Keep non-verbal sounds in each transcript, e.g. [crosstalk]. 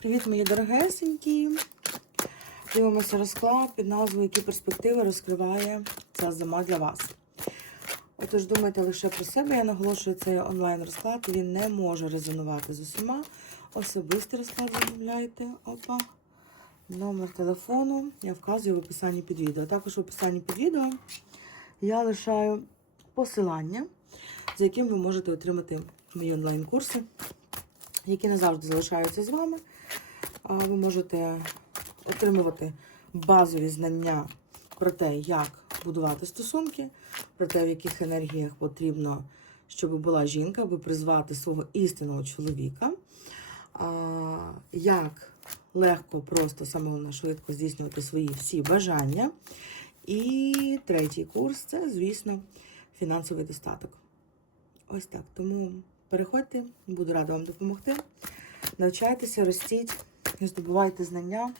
Привіт, мої дорогесенькі. Дивимося розклад під назвою Які перспективи розкриває ця зима для вас. Отож, думайте лише про себе. Я наголошую цей онлайн-розклад. Він не може резонувати з усіма. Особистий розклад замовляйте. Опа. Номер телефону я вказую в описанні під відео. Також в описанні під відео я лишаю посилання, за яким ви можете отримати мої онлайн-курси, які назавжди залишаються з вами. Ви можете отримувати базові знання про те, як будувати стосунки, про те, в яких енергіях потрібно, щоб була жінка, аби призвати свого істинного чоловіка. Як легко, просто саме швидко здійснювати свої всі бажання. І третій курс це, звісно, фінансовий достаток. Ось так. Тому переходьте, буду рада вам допомогти. Навчайтеся, ростіть, здобувайте знання.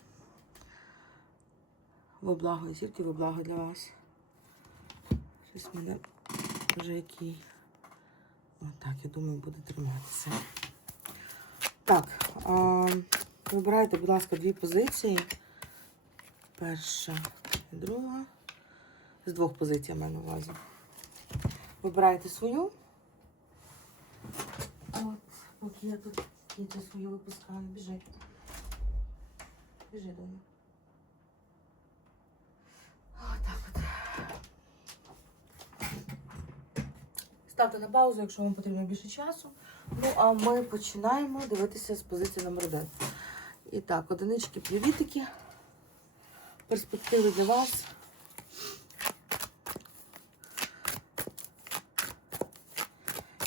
Во благо і тільки во благо для вас. Щось в мене вже який. Отак, я думаю, буде триматися. Так, а, вибирайте, будь ласка, дві позиції. Перша і друга. З двох позицій я маю на увазі. Вибирайте свою. От, поки я тут свою випускаю, біжи. Біжи до. Отак от. Ставте на паузу, якщо вам потрібно більше часу. Ну, а ми починаємо дивитися з позиції номер один. І так, одинички, привітики. Перспективи для вас.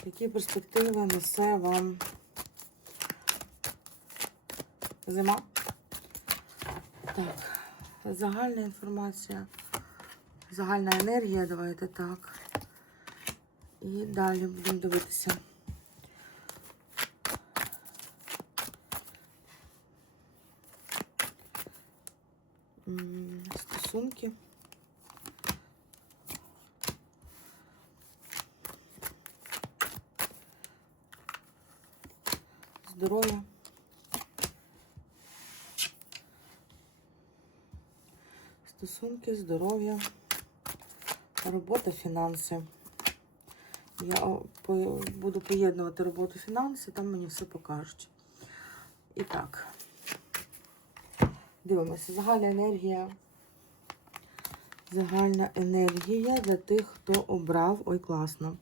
Які перспективи несе вам зима? Так, загальна інформація, загальна енергія, давайте так. І далі будемо дивитися. М, Стосунки. Здоров'я. Стосунки, здоров'я, робота, фінанси. Я буду поєднувати роботу фінанси, там мені все покажуть. І так, дивимося. Загальна енергія. Загальна енергія для тих, хто обрав. Ой, класно.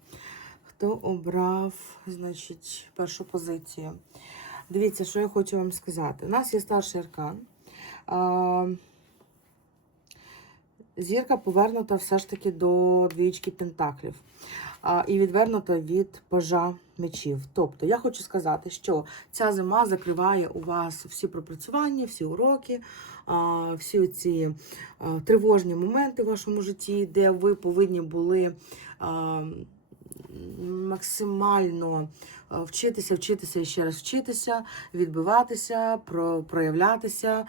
Хто обрав, значить, першу позицію. Дивіться, що я хочу вам сказати. У нас є старший аркан. Зірка повернута все ж таки до двічки пентаклів а, і відвернута від пажа мечів. Тобто, я хочу сказати, що ця зима закриває у вас всі пропрацювання, всі уроки, а, всі ці тривожні моменти в вашому житті, де ви повинні були. а, Максимально вчитися, вчитися і ще раз вчитися, відбиватися, про, проявлятися.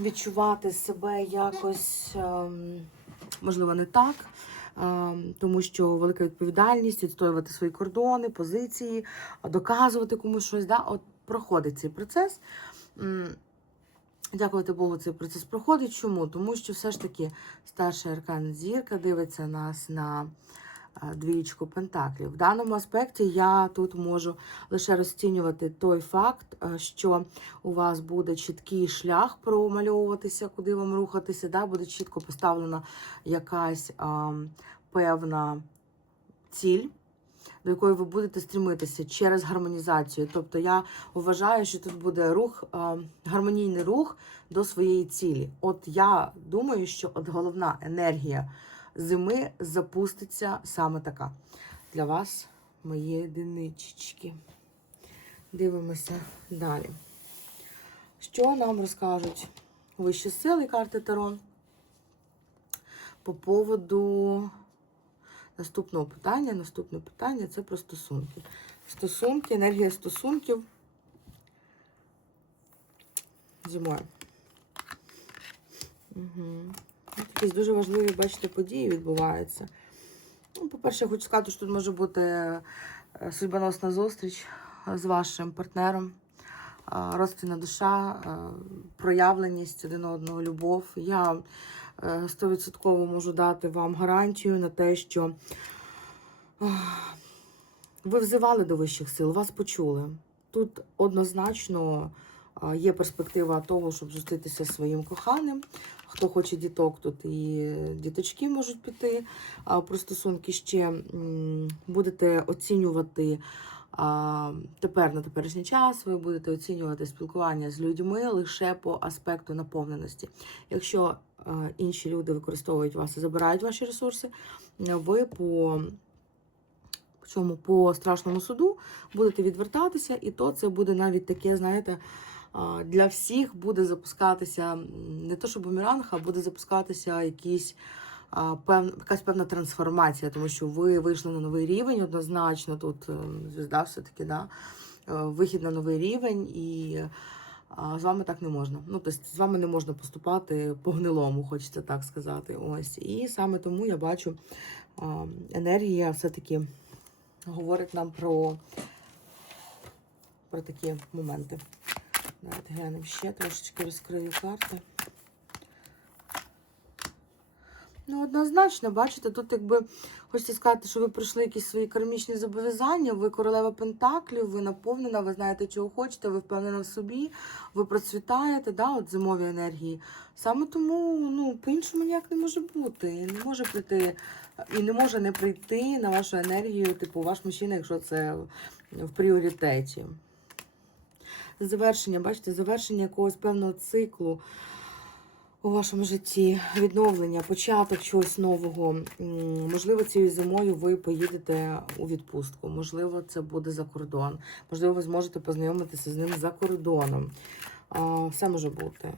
Відчувати себе якось, ем, можливо, не так, ем, тому що велика відповідальність, відстоювати свої кордони, позиції, доказувати комусь щось. Да? От проходить цей процес. Дякувати Богу, цей процес проходить. Чому? Тому що все ж таки старший аркан зірка дивиться нас на двічку пентаклів. В даному аспекті я тут можу лише розцінювати той факт, е, що у вас буде чіткий шлях промальовуватися, куди вам рухатися, да? буде чітко поставлена якась а, певна ціль. До якої ви будете стремитися через гармонізацію. Тобто я вважаю, що тут буде рух, гармонійний рух до своєї цілі. От я думаю, що от головна енергія зими запуститься саме така. Для вас, мої одинички. Дивимося далі. Що нам розкажуть вищі сили карти Таро по поводу наступного питання? Наступне питання це про стосунки. Стосунки, енергія стосунків зимою. Угу. Якісь дуже важливі, бачите, події відбуваються. Ну, по-перше, я хочу сказати, що тут може бути е, судьбоносна зустріч, з вашим партнером. а, Родственна душа, проявленість один одного, любов. Я е, стовідсотково можу дати вам гарантію на те, що ви взивали до вищих сил, вас почули. Тут однозначно є перспектива того, щоб зустрітися зі своїм коханим. Хто хоче діток, тут і діточки можуть піти. Про стосунки ще будете оцінювати тепер на теперішній час. Ви будете оцінювати спілкування з людьми лише по аспекту наповненості. Якщо інші люди використовують вас і забирають ваші ресурси, ви по чому по страшному суду будете відвертатися, і то це буде навіть таке, знаєте, для всіх буде запускатися не то, що бумеранг, а буде запускатися якийсь. а, Пев, якась певна трансформація, тому що ви вийшли на новий рівень, однозначно тут е, звізда все-таки, да? е, вихід на новий рівень, і з вами так не можна. Ну, тобто з вами не можна поступати по гнилому, хочеться так сказати. Ось. І саме тому я бачу, енергія все-таки говорить нам про, про такі моменти. Давайте глянемо ще трошечки розкрию карти. Ну, однозначно, бачите, тут якби хочеться сказати, що ви пройшли якісь свої кармічні зобов'язання, ви королева Пентаклів, ви наповнена, ви знаєте, чого хочете, ви впевнена в собі, ви процвітаєте, да, от зимові енергії. Саме тому, ну, по-іншому ніяк не може бути. І не може прийти, і не може не прийти на вашу енергію, типу, ваш мужчина, якщо це в пріоритеті. Завершення, бачите, завершення якогось певного циклу у вашому житті, відновлення, початок чогось нового. Можливо, цією зимою ви поїдете у відпустку, можливо, це буде за кордон, можливо, ви зможете познайомитися з ним за кордоном. Все може бути.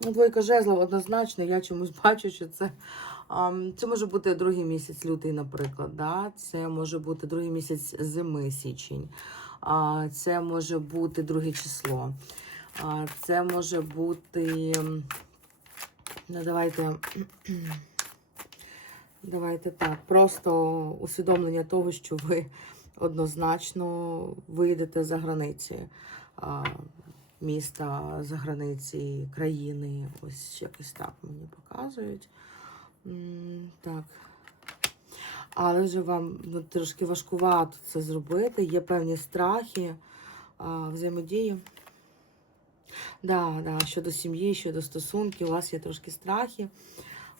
Ну, Двойка жезлов однозначно, я чомусь [laughs] бачу, що це. Це може бути другий місяць, лютий, наприклад. Да? Це може бути другий місяць зими, січень. Це може бути друге число. Це може бути. Ну, давайте. [clears throat] Давайте так. Просто усвідомлення того, що ви однозначно вийдете за границі міста, за границі країни. Ось якось так мені показують. Так. Але вже вам ну, трошки важкувато це зробити. Є певні страхи а, взаємодії. Да, да, щодо сім'ї, щодо стосунків, у вас є трошки страхи.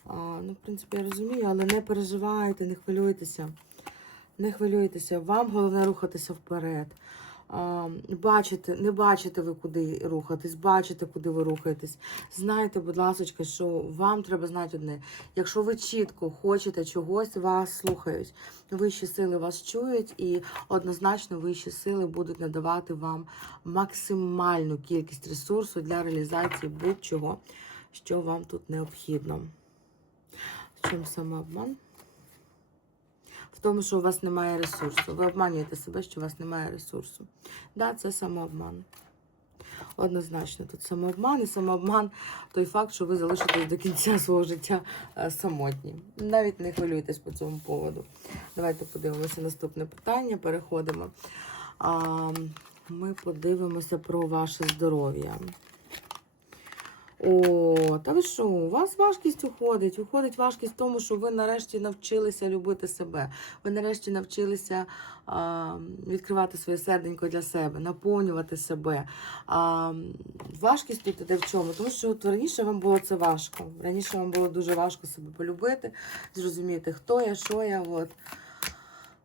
А, ну, в принципі, я розумію, але не переживайте, не хвилюйтеся. Не хвилюйтеся, вам головне рухатися вперед. Бачите, не бачите ви, куди рухатись, бачите, куди ви рухаєтесь. Знайте, будь ласка, що вам треба знати одне. Якщо ви чітко хочете чогось, вас слухають. Вищі сили вас чують, і однозначно вищі сили будуть надавати вам максимальну кількість ресурсу для реалізації будь-чого, що вам тут необхідно. В чому самообман? В тому, що у вас немає ресурсу. Ви обманюєте себе, що у вас немає ресурсу. Да, це самообман. Однозначно, тут самообман і самообман той факт, що ви залишитесь до кінця [laughs] свого життя е, самотні. Навіть не хвилюйтесь по цьому поводу. Давайте подивимося наступне питання. Переходимо. Ми подивимося про ваше здоров'я. О, та ви що? У вас важкість уходить. Уходить важкість в тому, що ви нарешті навчилися любити себе. Ви нарешті навчилися а, відкривати своє серденько для себе, наповнювати себе. А, важкість тут іде в чому? Тому що от раніше вам було це важко. Раніше вам було дуже важко себе полюбити, зрозуміти, хто я, що я. От.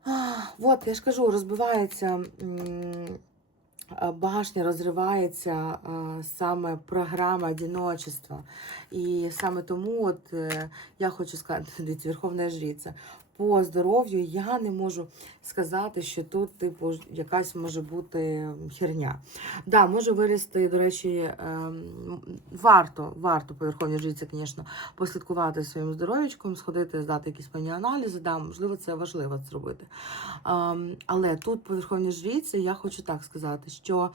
А, от, я ж кажу, розбивається. м, Башня розривається саме програма одиночества. І саме тому от, е, я хочу сказати, [laughs] дивіться, Верховна Жриця, по здоров'ю я не можу сказати, що тут, типу, якась може бути херня. Да, може вилізти, до речі, ем, варто, варто по Верховній звісно, послідкувати своїм здоров'ячком, сходити, здати якісь певні аналізи. Да, можливо, це важливо зробити. Ем, але тут по Верховній Жриці я хочу так сказати, що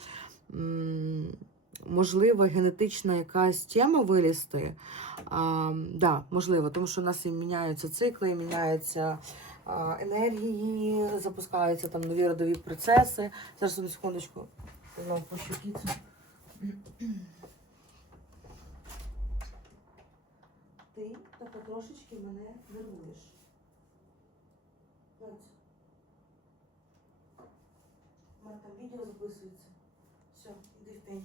можливо генетична якась тема вилізти. А, да, можливо, тому що у нас і міняються цикли, і міняється а, енергії, запускаються там нові родові процеси. Зараз одну секундочку. Знову кіцю. Ти так трошечки мене нервуєш. Доць. У мене там відео записується. Все, іди в пень.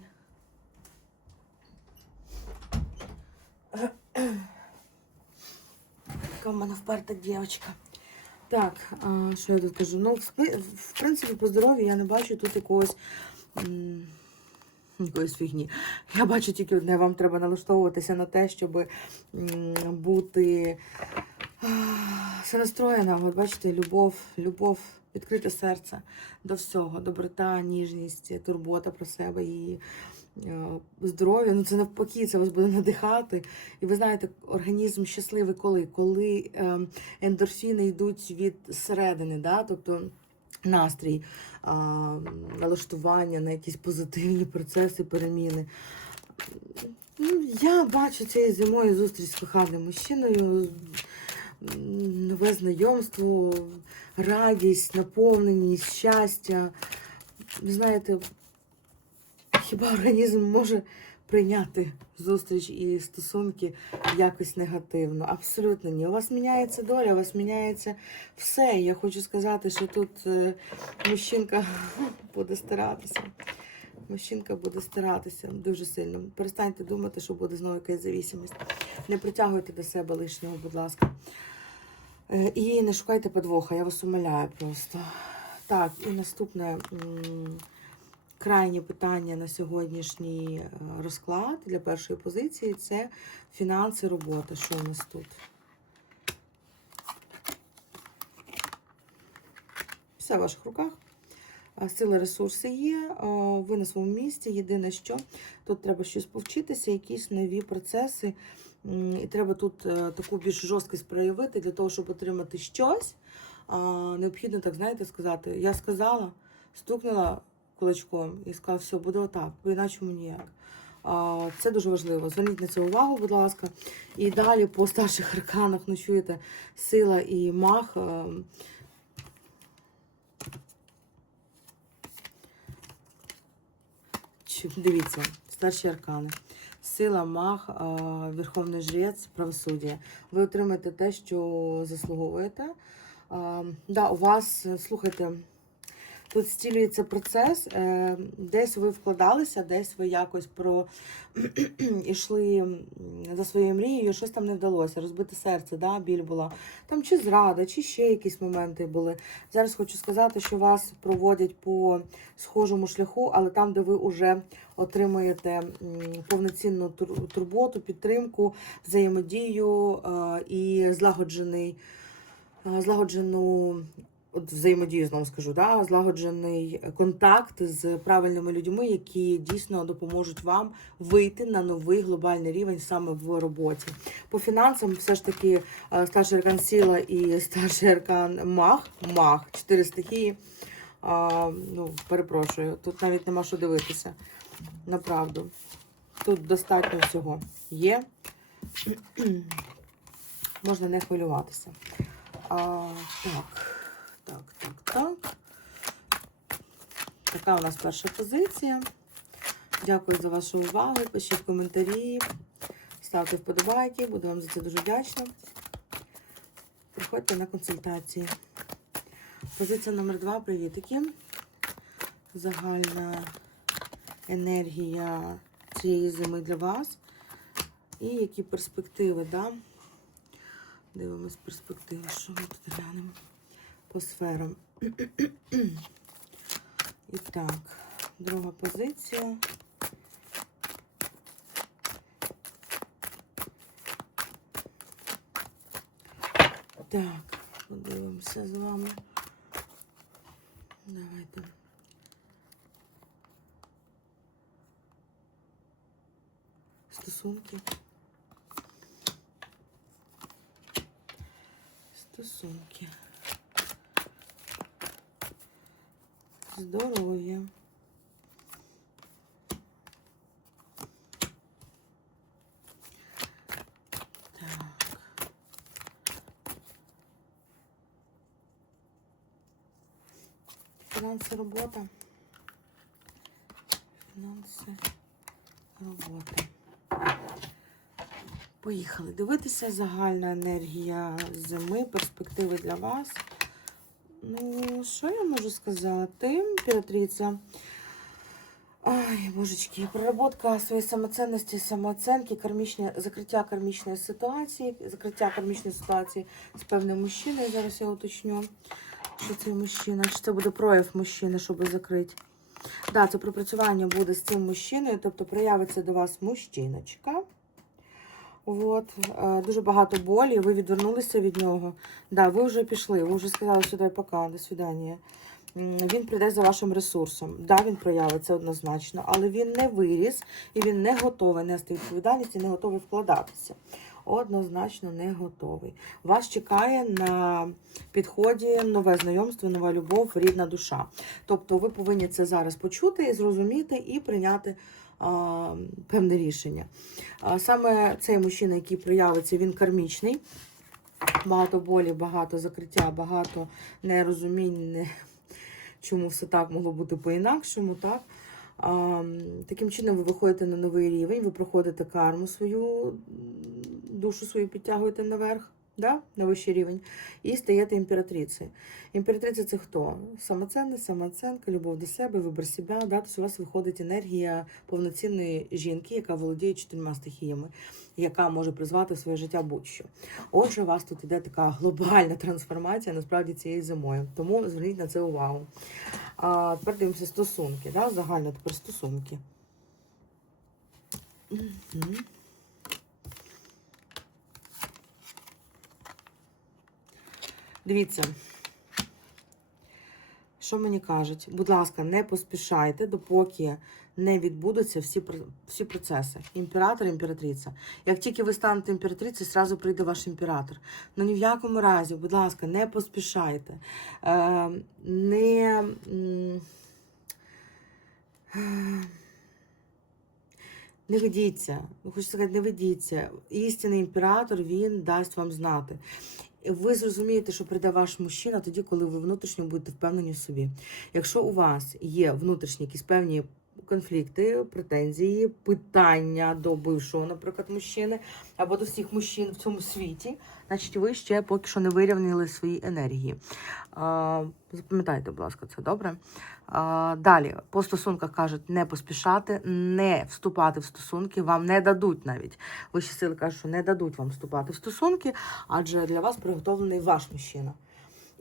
Така в мене вперта дівчинка. Так, а, що я тут кажу? Ну, в, принципі, по здоров'ю я не бачу тут якогось. Якоїсь фігні. Я бачу тільки одне, вам треба налаштовуватися на те, щоб бути все настроєна. От бачите, любов, любов, відкрите серце до всього, доброта, ніжність, турбота про себе і здоров'я. Ну це навпаки, це вас буде надихати. І ви знаєте, організм щасливий коли? Коли е, ендорфіни йдуть від середини, да? тобто настрій, налаштування на якісь позитивні процеси, переміни. Ну, я бачу цією зимою зустріч з коханим мужчиною, нове знайомство, радість, наповненість, щастя. Ви знаєте, хіба організм може прийняти зустріч і стосунки якось негативно? Абсолютно ні. У вас міняється доля, у вас міняється все. Я хочу сказати, що тут е, мужчинка [laughs] буде старатися. Мужчинка буде старатися дуже сильно. Перестаньте думати, що буде знову якась зависимість. Не притягуйте до себе лишнього, будь ласка. Е, І не шукайте подвоха, я вас умоляю просто. Так, і наступне крайнє питання на сьогоднішній е, розклад для першої позиції це фінанси, робота. Що у нас тут? Все в ваших руках. А, Сили, ресурси є, ви на своєму місці. Єдине, що тут треба щось повчитися, якісь нові процеси. І треба тут е, таку більш жорсткість проявити для того, щоб отримати щось. Необхідно, так знаєте, сказати. Я сказала, стукнула кулачком і сказала, все, буде отак, бо іначе ніяк. Це дуже важливо. Зверніть на це увагу, будь ласка. І далі по старших арканах, ну чуєте, сила і мах. е, Дивіться, старші аркани. Сила, мах, верховний жрець, правосуддя. Ви отримаєте те, що заслуговуєте. Да, у вас, е, слухайте, тут стілюється процес. е, Десь ви вкладалися, десь ви якось про [clears throat] ішли за своєю мрією, щось там не вдалося. Розбите серце, да, біль була. Там чи зрада, чи ще якісь моменти були. Зараз хочу сказати, що вас проводять по схожому шляху, але там, де ви вже отримуєте повноцінну турботу, підтримку, взаємодію е, і злагоджений, е, злагоджену. От взаємодію знову скажу, да, злагоджений контакт з правильними людьми, які дійсно допоможуть вам вийти на новий глобальний рівень саме в роботі. По фінансам, все ж таки, е, старший аркан сіла і старший аркан мах, мах, чотири стихії. А, ну, перепрошую, тут навіть нема що дивитися. Направду. Тут достатньо всього є. [clears throat] Можна не хвилюватися. А, так, так, так, так. Така у нас перша позиція. Дякую за вашу увагу. Пишіть коментарі, ставте вподобайки, буду вам за це дуже вдячна. Приходьте на консультації. Позиція номер два. Привітики. Загальна енергія цієї зими для вас. І які перспективи, да? Дивимось перспективи, що ми тут глянемо по сферам. І так, друга позиція. Так, подивимося з вами. Давайте. Стосунки. Стосунки. Здоров'я. Фінанси, робота. Фінанси, робота. Поїхали дивитися. Загальна енергія зими, перспективи для вас. Ну, що я можу сказати? Імператриця. Ай, божечки, проработка своєї самоцінності, самооценки, кармічне, закриття кармічної ситуації, закриття кармічної ситуації з певним мужчиною. Зараз я уточню, що це мужчина, чи це буде прояв мужчини, щоб закрити. Так, да, це пропрацювання буде з цим мужчиною, тобто проявиться до вас мужчиночка. От, е, дуже багато болі, ви відвернулися від нього. Да, ви вже пішли, ви вже сказали, що дай пока, до свидання. Він прийде за вашим ресурсом. Да, він проявиться однозначно, але він не виріс і він не готовий нести відповідальність і не готовий вкладатися. Однозначно не готовий. Вас чекає на підході нове знайомство, нова любов, рідна душа. Тобто ви повинні це зараз почути зрозуміти і прийняти певне рішення. Саме цей мужчина, який проявиться, він кармічний. Багато болі, багато закриття, багато нерозумінь, не- чому все так могло бути по-інакшому. Так? А, таким чином ви виходите на новий рівень, ви проходите карму свою, душу свою підтягуєте наверх, да? на вищий рівень, і стаєте імператрицею. Імператриця це хто? Самоцінність, самооценка, любов до себе, вибір себе. Да? Тобто у вас виходить енергія повноцінної жінки, яка володіє чотирма стихіями, яка може призвати в своє життя будь-що. Отже, у вас тут іде така глобальна трансформація насправді цією зимою. Тому зверніть на це увагу. А тепер дивимося стосунки. Да? Загально тепер стосунки. Мгм. Дивіться. Що мені кажуть? Будь ласка, не поспішайте, допоки не відбудуться всі, всі процеси. Імператор, імператриця. Як тільки ви станете імператрицею, зразу прийде ваш імператор. Ну ні в якому разі, будь ласка, не поспішайте. Е, не. Не ведіться, ну, хочу сказати, не ведіться. Істинний імператор він дасть вам знати. Ви зрозумієте, що прийде ваш мужчина тоді, коли ви внутрішньо будете впевнені в собі. Якщо у вас є внутрішні якісь певні конфлікти, претензії, питання до бившого, наприклад, мужчини, або до всіх мужчин в цьому світі, значить ви ще поки що не вирівняли свої енергії. Запам'ятайте, будь ласка, це добре. А, далі, по стосунках кажуть, не поспішати, не вступати в стосунки, вам не дадуть навіть. Вищі сили кажуть, що не дадуть вам вступати в стосунки, адже для вас приготовлений ваш мужчина.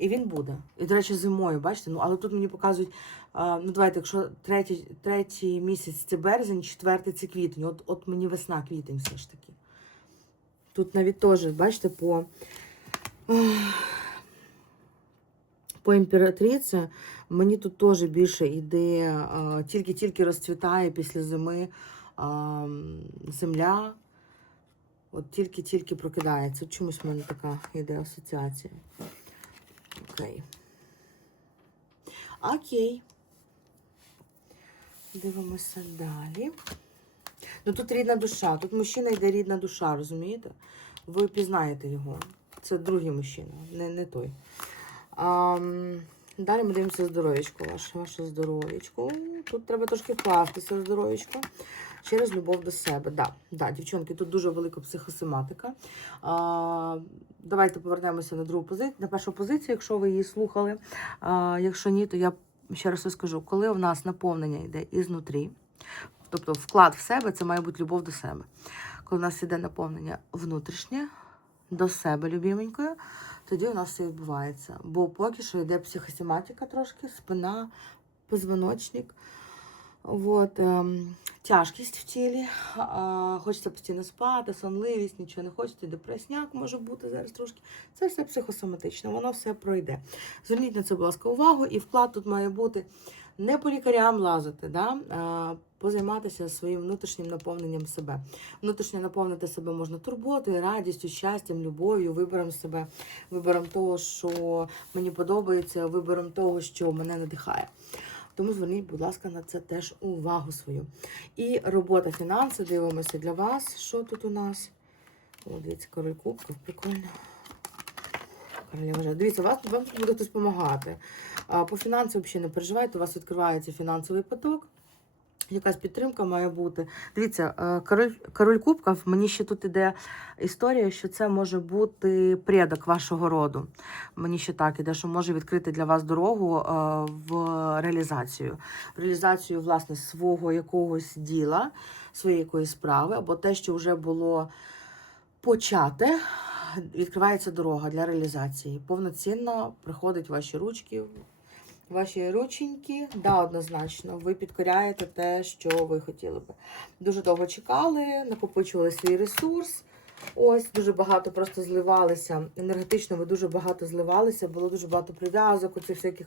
І він буде. І, до речі, зимою, бачите, ну але тут мені показують, ну давайте, якщо третій, третій місяць це березень, четвертий це квітень. От, от мені весна, квітень все ж таки. Тут навіть теж, бачите, по, по імператриці мені тут теж більше йде, тільки-тільки розцвітає після зими земля. От тільки-тільки прокидається. Чомусь в мене така йде асоціація. Окей. Окей. Дивимося далі. Ну тут рідна душа. Тут мужчина йде рідна душа, розумієте? Ви пізнаєте його. Це другий мужчина, не, не той. А, далі ми дивимося здоров'ячко ваше, ваше здоров'ячко. Тут треба трошки вкластися здоров'ячко через любов до себе. Да, да, дівчонки, тут дуже велика психосоматика. А, давайте повернемося на другу позицію, на першу позицію, якщо ви її слухали. А, якщо ні, то я ще раз скажу, коли у нас наповнення йде ізнутрі, тобто вклад в себе, це має бути любов до себе. Коли у нас йде наповнення внутрішнє, до себе любименькою, тоді у нас все відбувається. Бо поки що йде психосоматика трошки, спина, позвоночник. От, тяжкість в тілі, хочеться постійно спати, сонливість, нічого не хочеться, депресняк може бути зараз трошки. Це все психосоматично, воно все пройде. Зверніть на це, будь ласка, увагу, і вклад тут має бути не по лікарям лазити, да? а позайматися своїм внутрішнім наповненням себе. Внутрішньо наповнити себе можна турботою, радістю, щастям, любов'ю, вибором себе, вибором того, що мені подобається, вибором того, що мене надихає. Тому зверніть, будь ласка, на це теж увагу свою. І робота фінанси, дивимося для вас. Що тут у нас? О, дивіться, король кубків, прикольно. Дивіться, вас, вам буде хтось допомагати. По фінансам взагалі не переживайте, у вас відкривається фінансовий поток. Якась підтримка має бути. Дивіться, е, король, король кубків, мені ще тут іде історія, що це може бути предок вашого роду. Мені ще так іде, що може відкрити для вас дорогу е, в реалізацію. В реалізацію, власне, свого якогось діла, своєї якоїсь справи, або те, що вже було почате, відкривається дорога для реалізації. Повноцінно приходить ваші ручки, ваші рученьки, да, однозначно, ви підкоряєте те, що ви хотіли би. Дуже довго чекали, накопичували свій ресурс. Ось дуже багато просто зливалися. Енергетично ви дуже багато зливалися, було дуже багато прив'язок, оцих всяких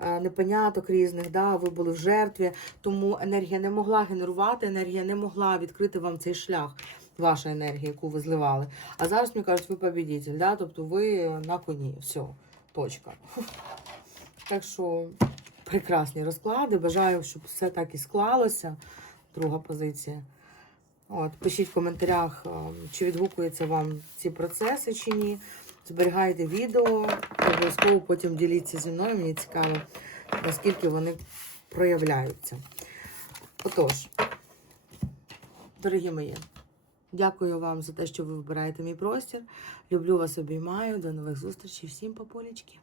е, непоняток різних. Да, ви були в жертві, тому енергія не могла генерувати, енергія не могла відкрити вам цей шлях, ваша енергія, яку ви зливали. А зараз мені кажуть, ви побідитель, да? тобто ви на коні. Все, точка. Так що прекрасні розклади. Бажаю, щоб все так і склалося. Друга позиція. От, пишіть в коментарях, е, чи відгукуються вам ці процеси чи ні. Зберігайте відео, обов'язково потім діліться зі мною. Мені цікаво, наскільки вони проявляються. Отож, дорогі мої, дякую вам за те, що ви вибираєте мій простір. Люблю вас, обіймаю. До нових зустрічей. Всім по полічки.